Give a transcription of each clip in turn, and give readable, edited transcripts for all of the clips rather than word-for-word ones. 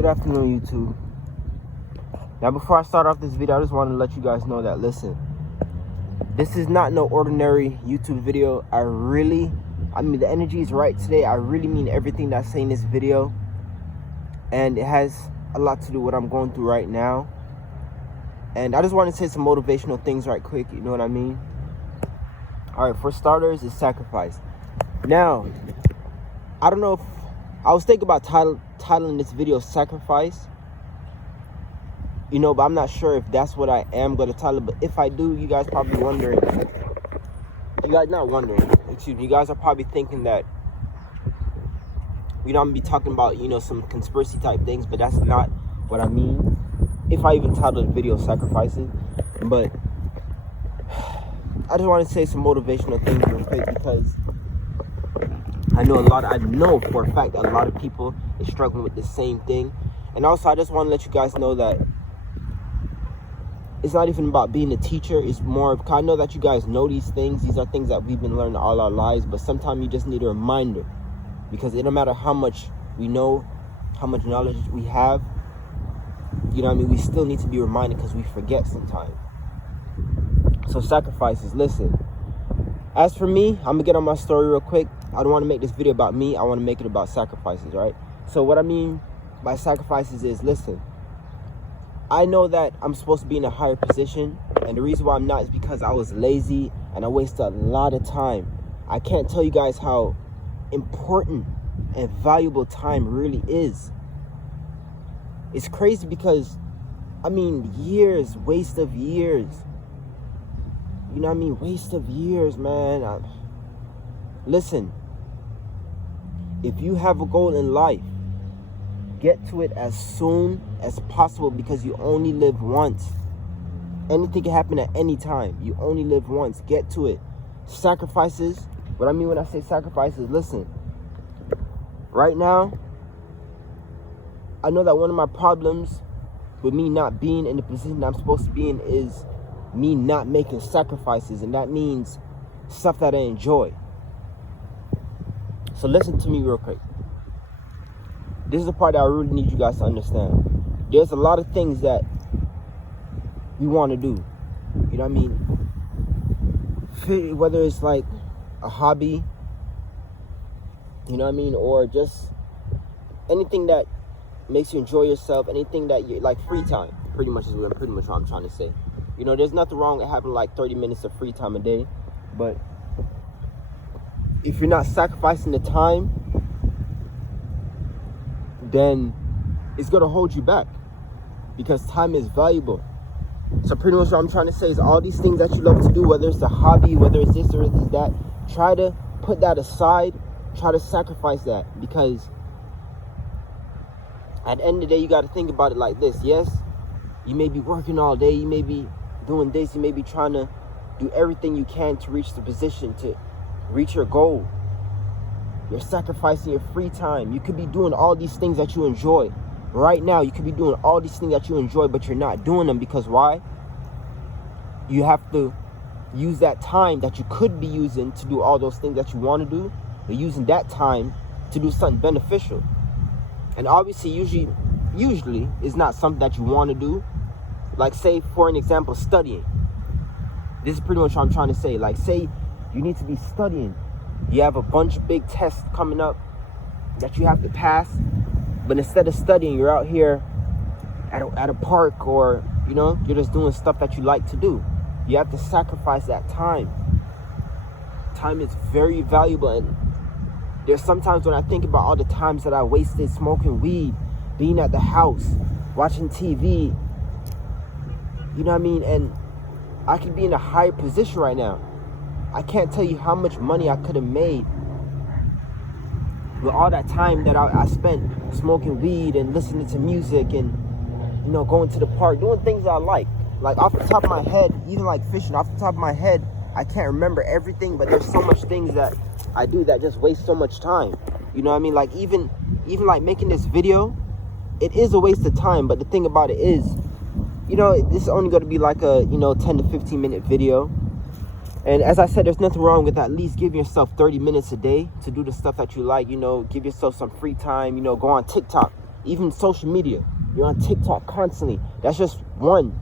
Good afternoon, YouTube. Now, before I start off this video, I just want to let you guys know that, listen, this is not no ordinary YouTube video. I mean, the energy is right today. I really mean everything that's saying in this video. And it has a lot to do with what I'm going through right now. And I just want to say some motivational things right quick. You know what I mean? All right, for starters, is sacrifice. Now, I don't know if I was thinking about titling this video Sacrifice. You know, but I'm not sure if that's what I am going to title. But if I do, you guys probably wondering. You guys not wondering. Excuse me. You guys are probably thinking that, you know, I'm going to be talking about, you know, some conspiracy type things. But that's not what I mean. If I even titled the video Sacrifices. But I just want to say some motivational things real quick, because I know for a fact that a lot of people is struggling with the same thing. And also, I just want to let you guys know that it's not even about being a teacher. It's more of, I know that you guys know these things. These are things that we've been learning all our lives. But sometimes you just need a reminder. Because it don't matter how much we know, how much knowledge we have. You know what I mean? We still need to be reminded, because we forget sometimes. So sacrifices, listen. As for me, I'm going to get on my story real quick. I don't want to make this video about me. I want to make it about sacrifices, right? So what I mean by sacrifices is, listen, I know that I'm supposed to be in a higher position. And the reason why I'm not is because I was lazy and I wasted a lot of time. I can't tell you guys how important and valuable time really is. It's crazy because, I mean, years, waste of years. You know what I mean? Waste of years, man. Listen, if you have a goal in life, get to it as soon as possible, because you only live once. Anything can happen at any time. You only live once. Get to it. Sacrifices. What I mean when I say sacrifices, listen. Right now, I know that one of my problems with me not being in the position I'm supposed to be in is me not making sacrifices. And that means stuff that I enjoy. So listen to me real quick. This is the part that I really need you guys to understand. There's a lot of things that we want to do. You know what I mean? Whether it's like a hobby, you know what I mean? Or just anything that makes you enjoy yourself. Anything that you like, free time. Pretty much what I'm trying to say. You know, there's nothing wrong with having like 30 minutes of free time a day. But if you're not sacrificing the time, then it's going to hold you back, because time is valuable. So pretty much what I'm trying to say is, all these things that you love to do, whether it's a hobby, whether it's this or it's that, try to put that aside. Try to sacrifice that, because at the end of the day, you got to think about it like this. Yes, you may be working all day. You may be doing this. You may be trying to do everything you can to reach the position, to reach your goal. You're sacrificing your free time. You could be doing all these things that you enjoy. Right now, you could be doing all these things that you enjoy, but you're not doing them. Because why? You have to use that time that you could be using to do all those things that you want to do. You're using that time to do something beneficial. And obviously, usually it's not something that you want to do. Like, say, for an example, studying. This is pretty much what I'm trying to say. Like, say you need to be studying. You have a bunch of big tests coming up that you have to pass. But instead of studying, you're out here at a park, or, you know, you're just doing stuff that you like to do. You have to sacrifice that time. Time is very valuable. And there's sometimes when I think about all the times that I wasted smoking weed, being at the house, watching TV. You know what I mean? And I could be in a higher position right now. I can't tell you how much money I could have made with all that time that I spent smoking weed and listening to music and, you know, going to the park, doing things I like. Like, off the top of my head, even like fishing, off the top of my head, I can't remember everything, but there's so much things that I do that just waste so much time. You know what I mean? Like, even like making this video, it is a waste of time. But the thing about it is, you know, this is only going to be like a, you know, 10 to 15 minute video. And as I said, there's nothing wrong with at least giving yourself 30 minutes a day to do the stuff that you like. You know, give yourself some free time. You know, go on TikTok. Even social media, you're on TikTok constantly. That's just one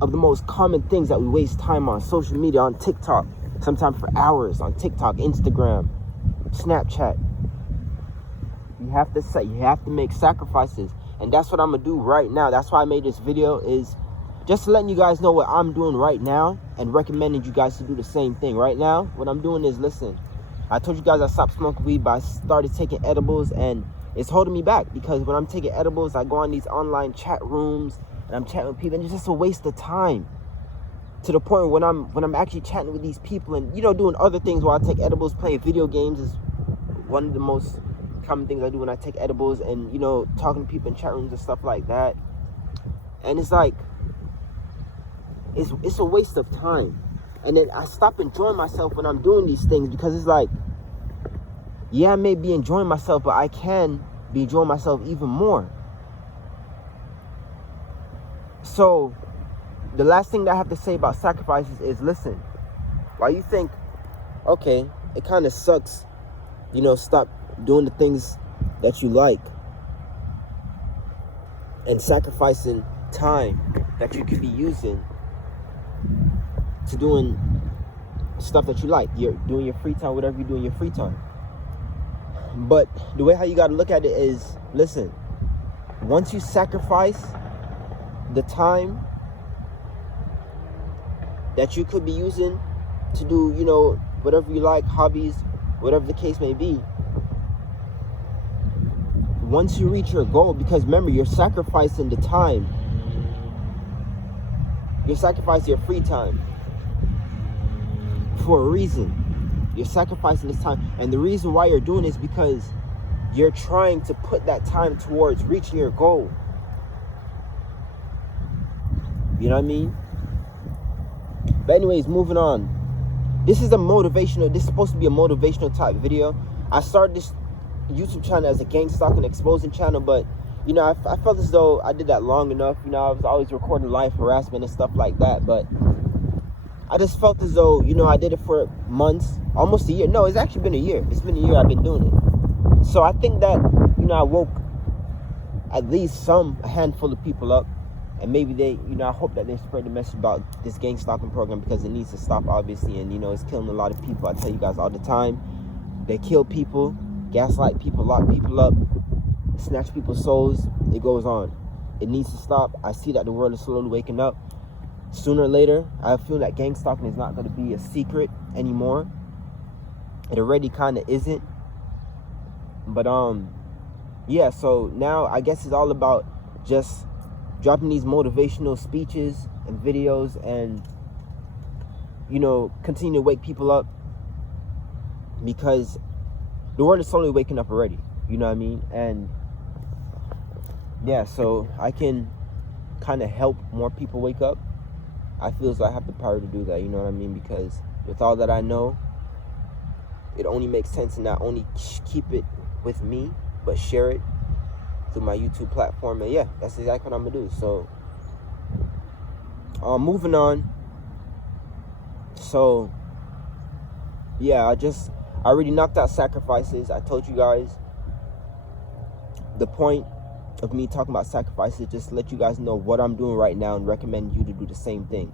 of the most common things that we waste time on. Social media, on TikTok, sometimes for hours on TikTok, Instagram, Snapchat. You have to make sacrifices, and that's what I'm gonna do right now. That's why I made this video, is just letting you guys know what I'm doing right now and recommending you guys to do the same thing. Right now, what I'm doing is, listen, I told you guys I stopped smoking weed, but I started taking edibles, and it's holding me back because when I'm taking edibles, I go on these online chat rooms and I'm chatting with people, and it's just a waste of time. To the point when I'm actually chatting with these people and, you know, doing other things while I take edibles, playing video games is one of the most common things I do when I take edibles, and, you know, talking to people in chat rooms and stuff like that. And it's like, it's a waste of time. And then I stop enjoying myself when I'm doing these things, because it's like, yeah, I may be enjoying myself, but I can be enjoying myself even more. So the last thing that I have to say about sacrifices is, listen, while you think, okay, it kind of sucks, you know, stop doing the things that you like and sacrificing time that you could be using to doing stuff that you like. You're doing your free time, whatever you do in your free time. But the way how you got to look at it is, listen, once you sacrifice the time that you could be using to do, you know, whatever you like, hobbies, whatever the case may be, once you reach your goal, because remember, you're sacrificing the time, you're sacrificing your free time for a reason. You're sacrificing this time, and the reason why you're doing it is because you're trying to put that time towards reaching your goal. You know what I mean? But anyways, moving on. This is supposed to be a motivational type video. I started this YouTube channel as a gang stalking exposing channel, but, you know, I felt as though I did that long enough. You know, I was always recording live harassment and stuff like that, but I just felt as though, you know, I did it for months, almost a year. No, it's actually been a year. It's been a year I've been doing it. So I think that, you know, I woke at least a handful of people up, and maybe they, you know, I hope that they spread the message about this gang stalking program, because it needs to stop, obviously. And, you know, it's killing a lot of people. I tell you guys all the time, they kill people, gaslight people, lock people up, snatch people's souls. It goes on. It needs to stop. I see that the world is slowly waking up. Sooner or later, I feel that gang stalking is not going to be a secret anymore. It already kind of isn't. But yeah, so now I guess it's all about just dropping these motivational speeches and videos, and, you know, continue to wake people up, because the world is slowly waking up already. You know what I mean? And yeah, so I can kind of help more people wake up. I feel as though I have the power to do that, you know what I mean? Because with all that I know, it only makes sense to not only keep it with me, but share it through my YouTube platform. And yeah, that's exactly what I'm gonna do. So moving on. So yeah, I already knocked out sacrifices. I told you guys the point of me talking about sacrifices, just to let you guys know what I'm doing right now and recommend you to do the same thing.